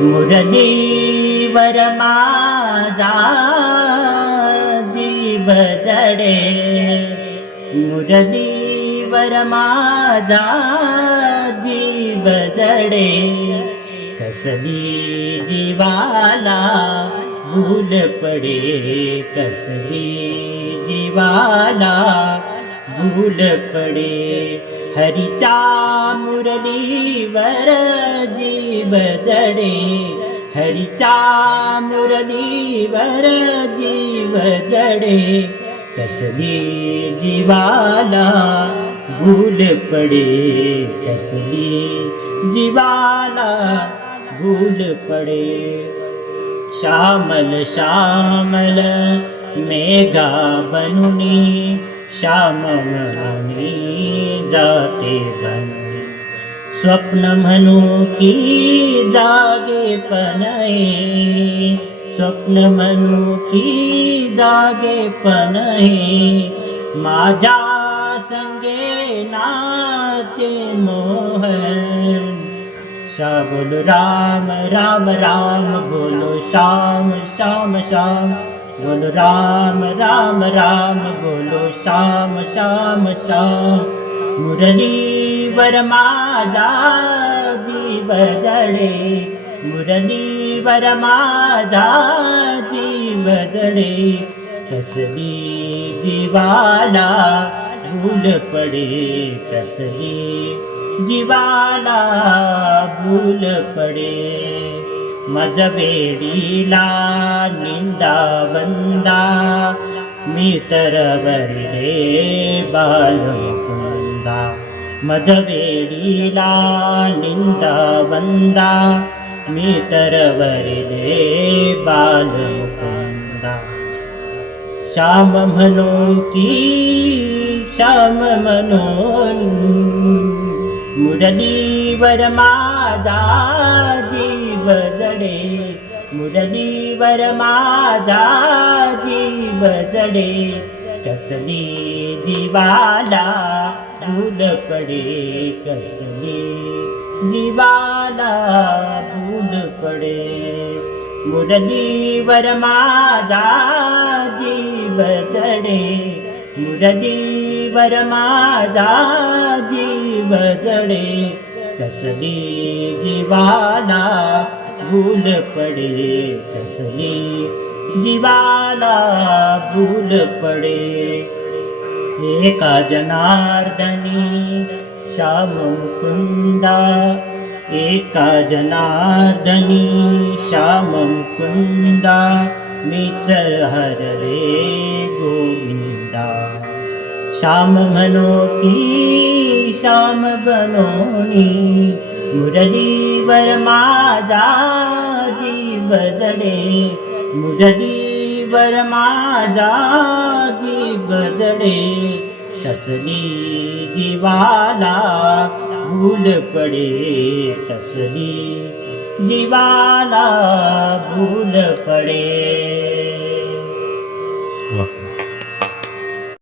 मुरलीवर माझा जीव जडे मुरलीवर माझा जीव जडे कसली जीवाला भूल पडे कसली जीवाला भूल पडे हरिचा मुरलीवर जीव जडे हरिचा मुरलीवर जीव जडे कसली जीवाला भूल पडे। कसली जीवाला भूल पडे। श्यामल श्यामल मेघा बनुनी श्याम जाते स्वप्न म्हणू की जागे पनये। स्वप्न म्हणू की जागे पनये। माझ्या संगे नाचे श्या बोलो राम राम राम बोलो श्याम श्याम श्याम बोलो राम राम राम बोलो श्याम श्याम श्याम। मुरली वर माझा जीव जडे मुरली वर माझा जीव जडे कसली जीवाला भूल पडे। कसली जीवाला भूल पडे। मज वेडीला निंदा वंदा मी तर वरिले बालमुकुंदा मज वेडीला निंदा वंदा मी तर वरिले बालमुकुंदा श्याम की श्याम म्हणून मुरलीवर माझा जीव जडे मुरलीवर माझा जीव जडे कसली जीवाला जीवाला भूल पडे। मुरलीवर माझा जीव जडे मुरलीवर माझा जीव जडे कसली जीवाला भूल पडे कसली जीवाला भूल पडे। एका जनार्दनी श्याम मुकुंदा। एका जनार्दनी श्याम मुकुंदा। मिचर हर रे गोविंदा। श्याम म्हणो की श्याम बनोनी मुरलीवर माझा जीव जडे मुरलीवर माझा जीव जडे कसली जीवाला भूल पडे कसली जीवाला भूल पडे